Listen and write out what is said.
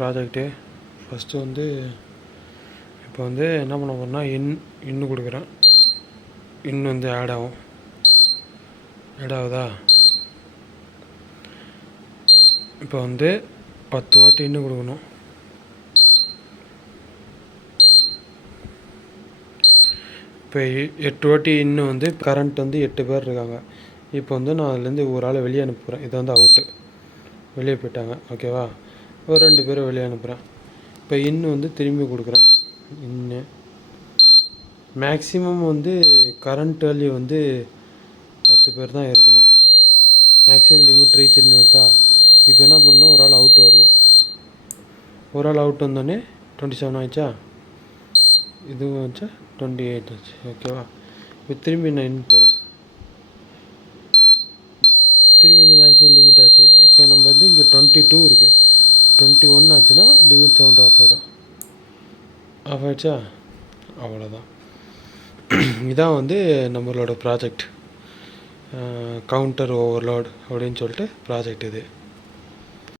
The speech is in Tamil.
ப்ராஜெக்ட்டு. ஃபஸ்ட்டு வந்து இப்போ வந்து என்ன பண்ண போகிறேன்னா இன்னும் கொடுக்குறேன். இன்னும் வந்து ஆட் ஆகுதா? இப்போ வந்து 10 வாட்டி இன்னும் கொடுக்கணும். இப்போ 8 வாட்டி இன்னும் வந்து கரண்ட் வந்து 8 பேர் இருக்காங்க. இப்போ வந்து நான் அதுலேருந்து ஒரு ஆளை வெளியே அனுப்புகிறேன். இது வந்து அவுட்டு, வெளியே போயிட்டாங்க. ஓகேவா? ஒரு 2 பேரை வெளியே அனுப்புகிறேன். இப்போ இன்னும் வந்து திரும்பி கொடுக்குறேன். இன்னும் மேக்ஸிமம் வந்து கரண்ட் வேல்யூ வந்து 10 பேர் தான் இருக்கணும். மேக்ஸிமம் லிமிட் ரீச்னு எடுத்தா இப்போ என்ன பண்ணணும், ஒரு ஆள் அவுட் வரணும். ஒரு ஆள் அவுட் வந்தோடனே 27 ஆயிடுச்சா, இதுவும் வச்சா 28 ஆச்சு. ஓகேவா? இப்போ திரும்பி நான் இன்னும் போகிறேன். திரும்பி வந்து மேக்ஸிமம் லிமிட் ஆச்சு. இப்போ நம்ம வந்து இங்கே 22 இருக்குது. 21 ஆச்சுன்னா லிமிட் சவுண்ட் ஆஃப் ஆயிடுச்சா? அவ்வளோதான். இதான் வந்து நம்மளோட ப்ராஜெக்ட், கவுண்டர் ஓவர்லோட் அப்படின்னு சொல்லிட்டு ப்ராஜெக்ட் இது.